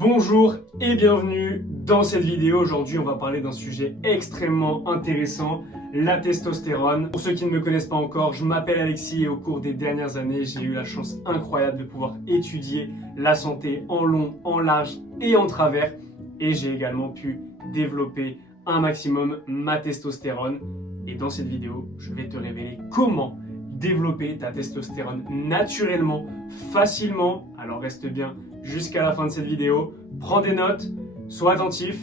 Bonjour et bienvenue dans cette vidéo. Aujourd'hui, on va parler d'un sujet extrêmement intéressant, la testostérone. Pour ceux qui ne me connaissent pas encore, je m'appelle Alexis et au cours des dernières années, j'ai eu la chance incroyable de pouvoir étudier la santé en long, en large et en travers. Et j'ai également pu développer un maximum ma testostérone. Et dans cette vidéo, je vais te révéler comment développer ta testostérone naturellement, facilement. Alors reste bien jusqu'à la fin de cette vidéo. Prends des notes, sois attentif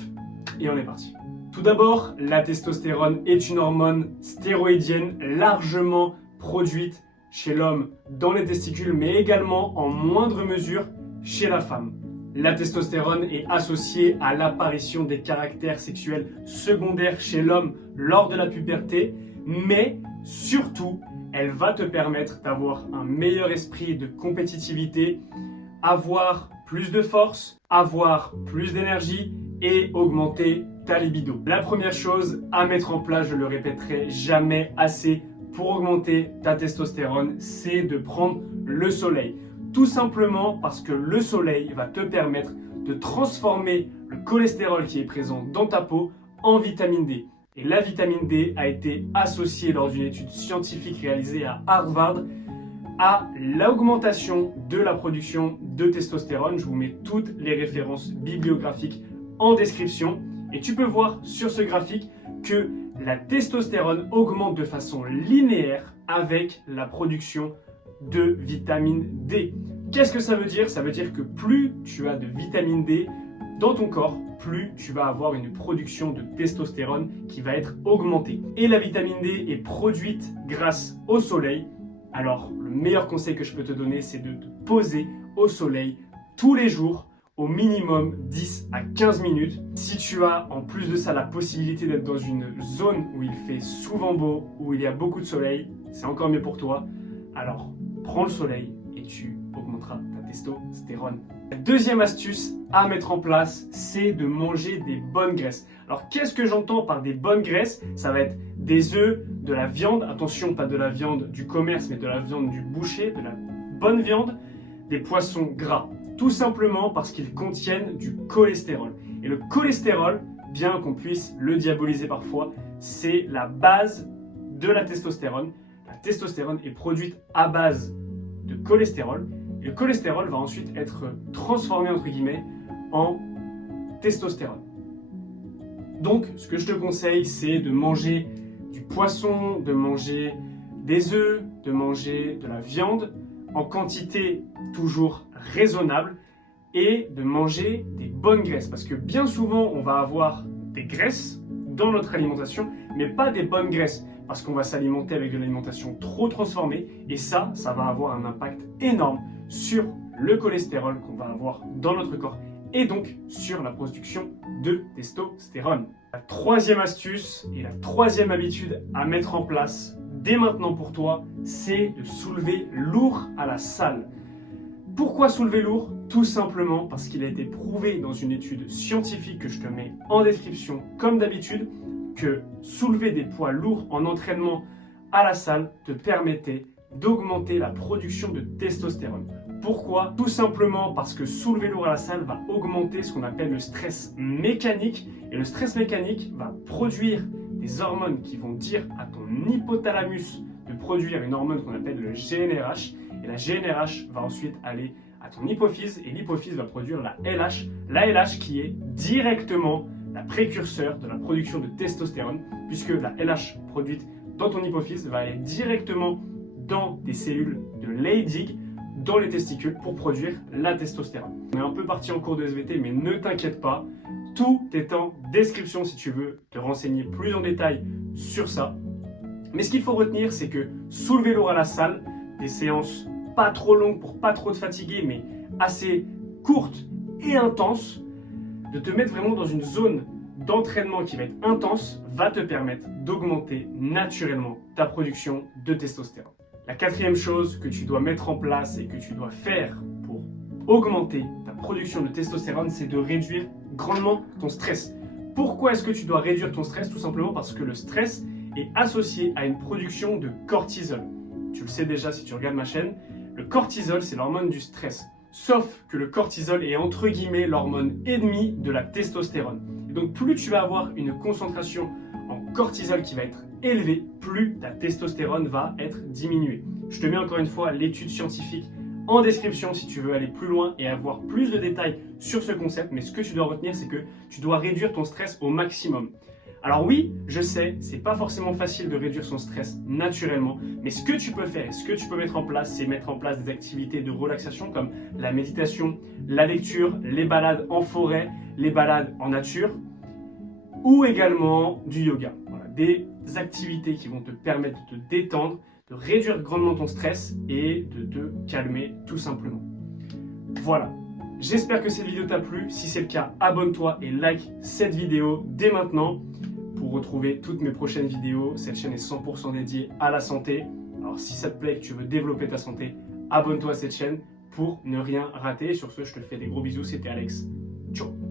et on est parti. Tout d'abord, la testostérone est une hormone stéroïdienne largement produite chez l'homme dans les testicules, mais également en moindre mesure chez la femme. La testostérone est associée à l'apparition des caractères sexuels secondaires chez l'homme lors de la puberté, mais surtout, elle va te permettre d'avoir un meilleur esprit de compétitivité, avoir plus de force, avoir plus d'énergie et augmenter ta libido. La première chose à mettre en place, je le répéterai jamais assez, pour augmenter ta testostérone, c'est de prendre le soleil. Tout simplement parce que le soleil va te permettre de transformer le cholestérol qui est présent dans ta peau en vitamine D. Et la vitamine D a été associée lors d'une étude scientifique réalisée à Harvard à l'augmentation de la production de testostérone. Je vous mets toutes les références bibliographiques en description. Et tu peux voir sur ce graphique que la testostérone augmente de façon linéaire avec la production de vitamine D. Qu'est-ce que ça veut dire? Ça veut dire que plus tu as de vitamine D dans ton corps, plus tu vas avoir une production de testostérone qui va être augmentée. Et la vitamine D est produite grâce au soleil. Alors, le meilleur conseil que je peux te donner, c'est de te poser au soleil tous les jours, au minimum 10 à 15 minutes. Si tu as en plus de ça la possibilité d'être dans une zone où il fait souvent beau, où il y a beaucoup de soleil, c'est encore mieux pour toi. Alors, prends le soleil et tu augmenteras ta testostérone. La deuxième astuce à mettre en place, c'est de manger des bonnes graisses. Alors, qu'est-ce que j'entends par des bonnes graisses? Ça va être des œufs, de la viande, attention, pas de la viande du commerce, mais de la viande du boucher, de la bonne viande, des poissons gras. Tout simplement parce qu'ils contiennent du cholestérol. Et le cholestérol, bien qu'on puisse le diaboliser parfois, c'est la base de la testostérone. La testostérone est produite à base de cholestérol. Et le cholestérol va ensuite être transformé, entre guillemets, en testostérone. Donc, ce que je te conseille, c'est de manger du poisson, de manger des œufs, de manger de la viande en quantité toujours raisonnable et de manger des bonnes graisses. Parce que bien souvent, on va avoir des graisses dans notre alimentation, mais pas des bonnes graisses. Parce qu'on va s'alimenter avec de l'alimentation trop transformée et ça va avoir un impact énorme sur le cholestérol qu'on va avoir dans notre corps et donc sur la production de testostérone. La troisième astuce et la troisième habitude à mettre en place dès maintenant pour toi, c'est de soulever lourd à la salle. Pourquoi soulever lourd? Tout simplement parce qu'il a été prouvé dans une étude scientifique que je te mets en description comme d'habitude que soulever des poids lourds en entraînement à la salle te permettait d'augmenter la production de testostérone. Pourquoi? Tout simplement parce que soulever lourd à la salle va augmenter ce qu'on appelle le stress mécanique. Et le stress mécanique va produire des hormones qui vont dire à ton hypothalamus de produire une hormone qu'on appelle le GnRH. Et la GnRH va ensuite aller à ton hypophyse et l'hypophyse va produire la LH. La LH qui est directement la précurseur de la production de testostérone puisque la LH produite dans ton hypophyse va aller directement dans des cellules de Leydig dans les testicules pour produire la testostérone. On est un peu parti en cours de SVT, mais ne t'inquiète pas, tout est en description si tu veux te renseigner plus en détail sur ça. Mais ce qu'il faut retenir, c'est que soulever lourd à la salle, des séances pas trop longues pour pas trop te fatiguer, mais assez courtes et intenses, de te mettre vraiment dans une zone d'entraînement qui va être intense, va te permettre d'augmenter naturellement ta production de testostérone. La quatrième chose que tu dois mettre en place et que tu dois faire pour augmenter ta production de testostérone, c'est de réduire grandement ton stress. Pourquoi est-ce que tu dois réduire ton stress? Tout simplement parce que le stress est associé à une production de cortisol. Tu le sais déjà si tu regardes ma chaîne, le cortisol, c'est l'hormone du stress. Sauf que le cortisol est entre guillemets l'hormone ennemie de la testostérone. Et donc plus tu vas avoir une concentration en cortisol qui va être élevée, plus ta testostérone va être diminuée. Je te mets encore une fois l'étude scientifique en description si tu veux aller plus loin et avoir plus de détails sur ce concept, mais ce que tu dois retenir, c'est que tu dois réduire ton stress au maximum. Alors oui, je sais, c'est pas forcément facile de réduire son stress naturellement, mais ce que tu peux faire, ce que tu peux mettre en place, c'est mettre en place des activités de relaxation comme la méditation, la lecture, les balades en forêt, les balades en nature, ou également du yoga. Voilà, des activités qui vont te permettre de te détendre, de réduire grandement ton stress et de te calmer tout simplement. Voilà, j'espère que cette vidéo t'a plu. Si c'est le cas, abonne-toi et like cette vidéo dès maintenant pour retrouver toutes mes prochaines vidéos. Cette chaîne est 100% dédiée à la santé. Alors si ça te plaît et que tu veux développer ta santé, abonne-toi à cette chaîne pour ne rien rater. Sur ce, je te fais des gros bisous. C'était Alex. Ciao.